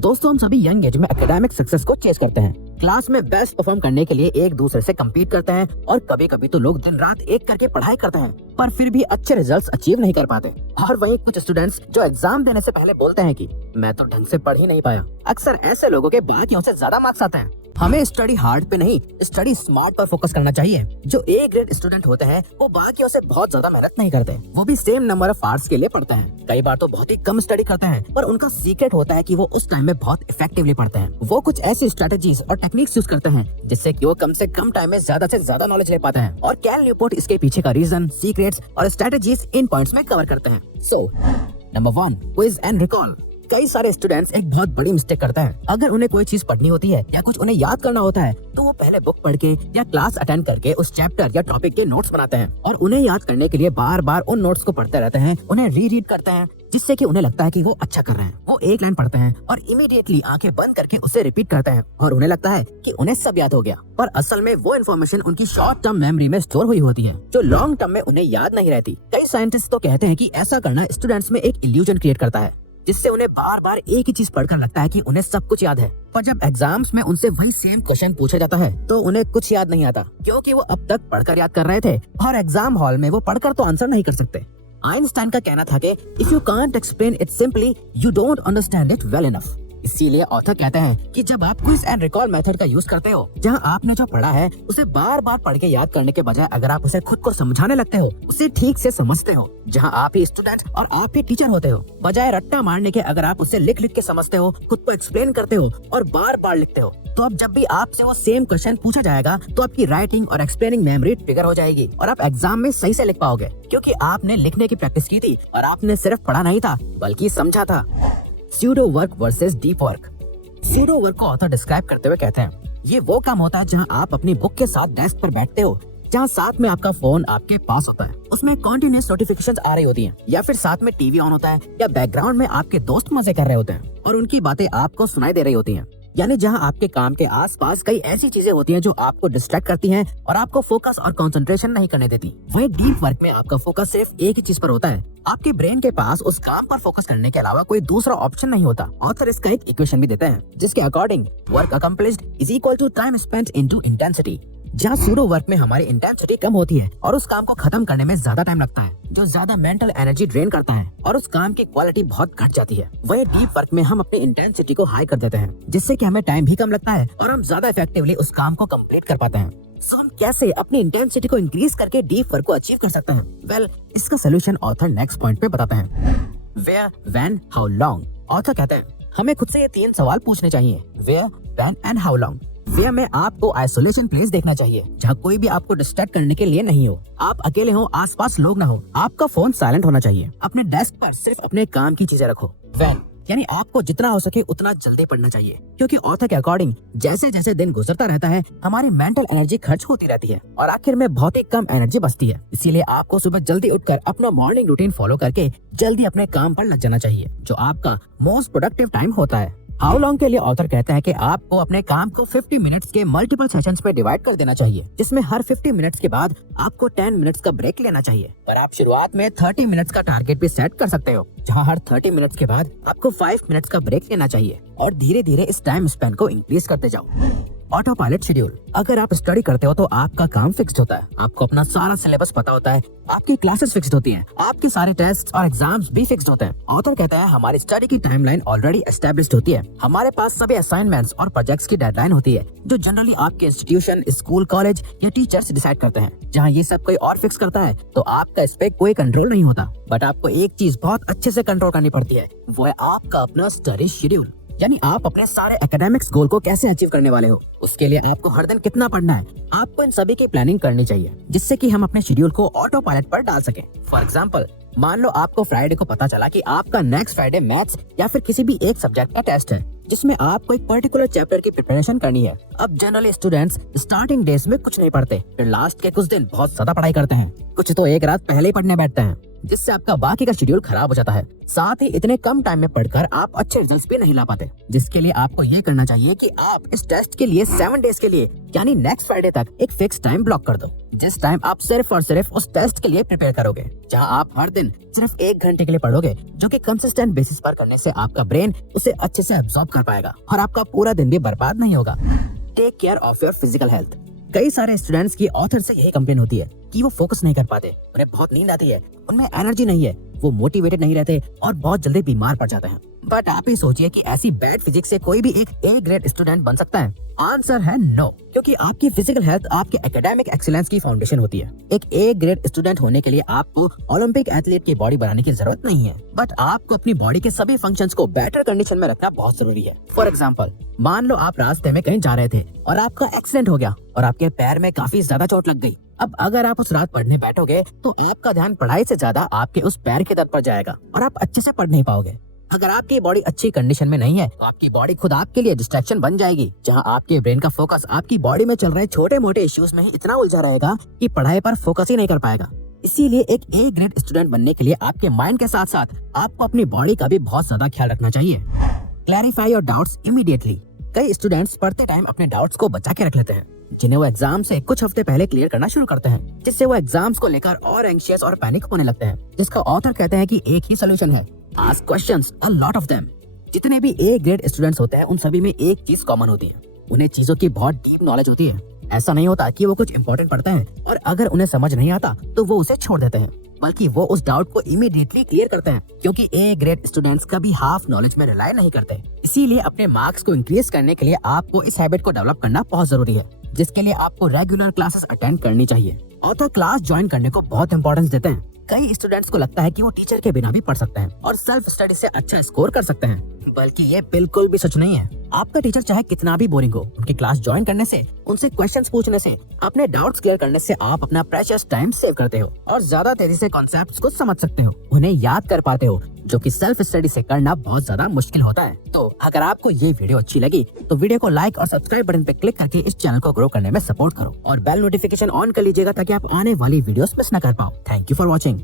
दोस्तों, हम सभी यंग एज में एकेडमिक सक्सेस को चेस करते हैं। क्लास में बेस्ट परफॉर्म करने के लिए एक दूसरे से कम्पीट करते हैं और कभी कभी तो लोग दिन रात एक करके पढ़ाई करते हैं, पर फिर भी अच्छे रिजल्ट्स अचीव नहीं कर पाते। और वहीं कुछ स्टूडेंट्स जो एग्जाम देने से पहले बोलते हैं कि मैं तो ढंग से पढ़ ही नहीं पाया। अक्सर ऐसे लोगों के बाकियों से ज्यादा मार्क्स आते हैं। हमें स्टडी हार्ड पे नहीं, स्टडी स्मार्ट पर फोकस करना चाहिए। जो ए ग्रेड स्टूडेंट होते हैं वो बाकियों से बहुत ज्यादा मेहनत नहीं करते, वो भी सेम नंबर ऑफ आवर्स के लिए पढ़ते हैं। कई बार तो बहुत ही कम स्टडी करते हैं, पर उनका सीक्रेट होता है कि वो उस टाइम में बहुत इफेक्टिवली पढ़ते हैं। वो कुछ ऐसी स्ट्रेटेजीज और टेक्निक्स यूज करते हैं जिससे कि वो कम से कम टाइम में ज्यादा से ज्यादा नॉलेज ले पाते हैं। और कैल न्यूपोर्ट इसके पीछे का रीजन, सीक्रेट्स और स्ट्रेटेजीज इन पॉइंट्स में कवर करते हैं। So number 1, quiz and recall. कई सारे स्टूडेंट्स एक बहुत बड़ी मिस्टेक करते हैं। अगर उन्हें कोई चीज पढ़नी होती है या कुछ उन्हें याद करना होता है तो वो पहले बुक पढ़ के या क्लास अटेंड करके उस चैप्टर या टॉपिक के नोट्स बनाते हैं और उन्हें याद करने के लिए बार बार उन नोट्स को पढ़ते रहते हैं, उन्हें रीड करते हैं, जिससे कि उन्हें लगता है कि वो अच्छा कर रहे हैं। वो एक लाइन पढ़ते हैं और इमीडिएटली आंखें बंद करके उसे रिपीट करते हैं और उन्हें लगता है कि उन्हें सब याद हो गया, पर असल में वो इन्फॉर्मेशन उनकी शॉर्ट टर्म मेमोरी में स्टोर हुई होती है जो लॉन्ग टर्म में उन्हें याद नहीं रहती। कई साइंटिस्ट तो कहते हैं कि ऐसा करना स्टूडेंट्स में एक इल्यूजन क्रिएट करता है, जिससे उन्हें बार बार एक ही चीज पढ़कर लगता है कि उन्हें सब कुछ याद है। पर जब एग्जाम्स में उनसे वही सेम क्वेश्चन पूछा जाता है तो उन्हें कुछ याद नहीं आता, क्योंकि वो अब तक पढ़कर याद कर रहे थे और एग्जाम हॉल में वो पढ़कर तो आंसर नहीं कर सकते। आइंस्टाइन का कहना था कि if you can't explain it simply you don't understand it well enough. इसीलिए ऑथर कहते हैं कि जब आप क्विज एंड रिकॉल मेथड का यूज करते हो, जहां आपने जो पढ़ा है उसे बार बार पढ़ के याद करने के बजाय अगर आप उसे खुद को समझाने लगते हो, उसे ठीक से समझते हो, जहां आप ही स्टूडेंट और आप ही टीचर होते हो, बजाय रट्टा मारने के अगर आप उसे लिख लिख के समझते हो, खुद को एक्सप्लेन करते हो और बार बार लिखते हो, तो अब जब भी आपसे वो सेम क्वेश्चन पूछा जाएगा तो आपकी राइटिंग और एक्सप्लेनिंग मेमोरी ट्रिगर हो जाएगी और आप एग्जाम में सही से लिख पाओगे, क्योंकि आपने लिखने की प्रैक्टिस की थी और आपने सिर्फ पढ़ा नहीं था बल्कि समझा था। Pseudo work versus deep work. Pseudo work को ऑथर डिस्क्राइब करते हुए कहते हैं, ये वो काम होता है जहां आप अपनी बुक के साथ डेस्क पर बैठते हो, जहां साथ में आपका फोन आपके पास होता है, उसमें कॉन्टिन्यूस नोटिफिकेशंस आ रही होती हैं, या फिर साथ में टीवी ऑन होता है या बैकग्राउंड में आपके दोस्त मजे कर रहे होते हैं और उनकी बातें आपको सुनाई दे रही होती हैं। यानी जहां आपके काम के आसपास कई ऐसी चीजें होती हैं जो आपको डिस्ट्रैक्ट करती हैं और आपको फोकस और कंसंट्रेशन नहीं करने देती। वहीं डीप वर्क में आपका फोकस सिर्फ एक ही चीज पर होता है, आपके ब्रेन के पास उस काम पर फोकस करने के अलावा कोई दूसरा ऑप्शन नहीं होता। ऑथर इसका एक इक्वेशन भी देते हैं जिसके according work accomplished is equal to time spent into intensity. जहाँ सूडो वर्क में हमारी इंटेंसिटी कम होती है और उस काम को खत्म करने में ज्यादा टाइम लगता है, जो ज्यादा मेंटल एनर्जी ड्रेन करता है और उस काम की क्वालिटी बहुत घट जाती है। वहीं डीप वर्क में हम अपनी इंटेंसिटी को हाई कर देते हैं, जिससे कि हमें टाइम भी कम लगता है और हम ज्यादा इफेक्टिवली उस काम को कंप्लीट कर पाते हैं। सो हम कैसे अपनी इंटेंसिटी को इंक्रीज करके डीप वर्क को अचीव कर सकते हैं? वेल, इसका सोल्यूशन ऑथर नेक्स्ट पॉइंट पे बताते हैं। Where, when, how long. Author कहते हैं हमें खुद से ये 3 सवाल पूछने चाहिए, where, when and how long. Where में आपको आइसोलेशन प्लेस देखना चाहिए जहाँ कोई भी आपको डिस्ट्रैक्ट करने के लिए नहीं हो, आप अकेले हो, आसपास लोग ना हो, आपका फोन साइलेंट होना चाहिए, अपने डेस्क पर सिर्फ अपने काम की चीजें रखो। व्हेन यानी आपको जितना हो सके उतना जल्दी पढ़ना चाहिए, क्योंकि ऑथर के अकॉर्डिंग जैसे जैसे दिन गुजरता रहता है हमारी मेंटल एनर्जी खर्च होती रहती है और आखिर में बहुत ही कम एनर्जी बचती है। इसीलिए आपको सुबह जल्दी उठकर अपना मॉर्निंग रूटीन फॉलो करके जल्दी अपने काम पर लग जाना चाहिए, जो आपका मोस्ट प्रोडक्टिव टाइम होता है। हाउ लॉन्ग के लिए ऑथर कहते हैं कि आपको अपने काम को 50 मिनट्स के मल्टीपल सेशंस में डिवाइड कर देना चाहिए, जिसमें हर 50 मिनट्स के बाद आपको 10 मिनट्स का ब्रेक लेना चाहिए। पर आप शुरुआत में 30 मिनट्स का टारगेट भी सेट कर सकते हो, जहां हर 30 मिनट्स के बाद आपको 5 मिनट्स का ब्रेक लेना चाहिए और धीरे धीरे इस टाइम स्पेन को इंक्रीज करते जाओ। Auto pilot schedule. अगर आप स्टडी करते हो तो आपका काम फिक्स्ड होता है, आपको अपना सारा सिलेबस पता होता है, आपकी क्लासेस फिक्स्ड होती हैं, आपके सारे टेस्ट और एग्जाम्स भी फिक्स्ड होते हैं। ऑथर कहता है हमारी स्टडी की टाइमलाइन ऑलरेडी एस्टेब्लिश्ड होती है, हमारे पास सभी असाइनमेंट्स और प्रोजेक्ट्स की डेडलाइन होती है, जो जनरली आपके इंस्टीट्यूशन, स्कूल, कॉलेज या टीचर्स डिसाइड करते हैं। जहाँ ये सब कोई और फिक्स करता है तो आपका इस पे कोई कंट्रोल नहीं होता, बट आपको एक चीज बहुत अच्छे से कंट्रोल करनी पड़ती है, वो है आपका अपना स्टडी शेड्यूल। यानी आप अपने सारे एकेडमिक्स गोल को कैसे अचीव करने वाले हो, उसके लिए आपको हर दिन कितना पढ़ना है, आपको इन सभी की प्लानिंग करनी चाहिए, जिससे कि हम अपने शेड्यूल को ऑटो पायलट पर डाल सकें। फॉर एग्जांपल, मान लो आपको फ्राइडे को पता चला कि आपका नेक्स्ट फ्राइडे मैथ्स या फिर किसी भी एक सब्जेक्ट का टेस्ट है, जिसमें आपको एक पर्टिकुलर चैप्टर की प्रिपरेशन करनी है। अब जनरली स्टूडेंट्स स्टार्टिंग डेज में कुछ नहीं पढ़ते, फिर लास्ट के कुछ दिन बहुत ज्यादा पढ़ाई करते हैं, कुछ तो एक रात पहले ही पढ़ने बैठते हैं। जिससे आपका बाकी का शेड्यूल खराब हो जाता है। साथ ही इतने कम टाइम में पढ़कर आप अच्छे रिजल्ट्स भी नहीं ला पाते, जिसके लिए आपको ये करना चाहिए कि आप इस टेस्ट के लिए 7 डेज के लिए यानी नेक्स्ट फ्राइडे तक एक फिक्स टाइम ब्लॉक कर दो, जिस टाइम आप सिर्फ और सिर्फ उस टेस्ट के लिए प्रिपेयर करोगे, जहां आप हर दिन सिर्फ 1 घंटे के लिए पढ़ोगे, जो कि कंसिस्टेंट बेसिस पर करने से आपका ब्रेन उसे अच्छे से एब्जॉर्ब कर पाएगा और आपका पूरा दिन भी बर्बाद नहीं होगा। Take care of your physical health. कई सारे स्टूडेंट्स की ऑथर से यही कंप्लेन होती है कि वो फोकस नहीं कर पाते, उन्हें बहुत नींद आती है, उनमें एनर्जी नहीं है, वो मोटिवेटेड नहीं रहते और बहुत जल्दी बीमार पड़ जाते हैं। बट आप ही सोचिए कि ऐसी बैड फिजिक्स से कोई भी एक ए ग्रेड स्टूडेंट बन सकता है? आंसर है नो, क्योंकि आपकी फिजिकल हेल्थ आपके एकेडमिक एक्सीलेंस की फाउंडेशन होती है। एक ए ग्रेड स्टूडेंट होने के लिए आपको ओलंपिक एथलीट की बॉडी बनाने की जरूरत नहीं है, बट आपको अपनी बॉडी के सभी फंक्शंस को बेटर कंडीशन में रखना बहुत जरूरी है। फॉर एग्जाम्पल, मान लो आप रास्ते में कहीं जा रहे थे और आपका एक्सीडेंट हो गया और आपके पैर में काफी ज्यादा चोट लग गई। अब अगर आप उस रात पढ़ने बैठोगे तो आपका ध्यान पढ़ाई से ज्यादा आपके उस पैर के दर्द पर जाएगा और आप अच्छे से पढ़ नहीं पाओगे। अगर आपकी बॉडी अच्छी कंडीशन में नहीं है तो आपकी बॉडी खुद आपके लिए डिस्ट्रैक्शन बन जाएगी, जहां आपके ब्रेन का फोकस आपकी बॉडी में चल रहे छोटे मोटे इश्यूज में ही इतना उलझा रहेगा कि पढ़ाई पर फोकस ही नहीं कर पाएगा। इसीलिए एक ए ग्रेड स्टूडेंट बनने के लिए आपके माइंड के साथ साथ आपको अपनी बॉडी का भी बहुत ज्यादा ख्याल रखना चाहिए। Clarify your doubts immediately. कई स्टूडेंट्स पढ़ते टाइम अपने डाउट्स को बचा के रख लेते हैं, जिन्हें वो एग्जाम से कुछ हफ्ते पहले क्लियर करना शुरू करते हैं, जिससे वो एग्जाम्स को लेकर और एंशियस और पैनिक होने लगते हैं। जिसका ऑथर कहते हैं कि एक ही सोल्यूशन है, ask questions, a lot of them. जितने भी ए ग्रेड स्टूडेंट्स होते हैं उन सभी में एक चीज कॉमन होती है, उन्हें चीजों की बहुत डीप नॉलेज होती है। ऐसा नहीं होता कि वो कुछ इंपॉर्टेंट पढ़ते हैं और अगर उन्हें समझ नहीं आता तो वो उसे छोड़ देते हैं, बल्कि वो उस डाउट को इमीडिएटली क्लियर करते हैं, क्योंकि ए ग्रेड स्टूडेंट्स कभी हाफ नॉलेज में रिलाई नहीं करते। इसीलिए अपने मार्क्स को इंक्रीज करने के लिए आपको इस हैबिट को डेवलप करना बहुत जरूरी है, जिसके लिए आपको रेगुलर क्लासेस अटेंड करनी चाहिए। ऑथर क्लास ज्वाइन करने को बहुत इंपॉर्टेंस देते हैं। कई स्टूडेंट्स को लगता है कि वो टीचर के बिना भी पढ़ सकते हैं और सेल्फ स्टडी से अच्छा स्कोर कर सकते हैं, बल्कि ये बिल्कुल भी सच नहीं है। आपका टीचर चाहे कितना भी बोरिंग हो, उनकी क्लास ज्वाइन करने से, उनसे क्वेश्चंस पूछने से, अपने डाउट्स क्लियर करने से आप अपना प्रेशियस टाइम सेव करते हो और ज्यादा तेजी से कॉन्सेप्ट्स को समझ सकते हो, उन्हें याद कर पाते हो, जो कि सेल्फ स्टडी से करना बहुत ज्यादा मुश्किल होता है। तो अगर आपको ये वीडियो अच्छी लगी तो वीडियो को लाइक और सब्सक्राइब बटन पे क्लिक करके इस चैनल को ग्रो करने में सपोर्ट करो और बेल नोटिफिकेशन ऑन कर लीजिएगा ताकि आप आने वाली वीडियोस मिस न कर पाओ। Thank you for watching.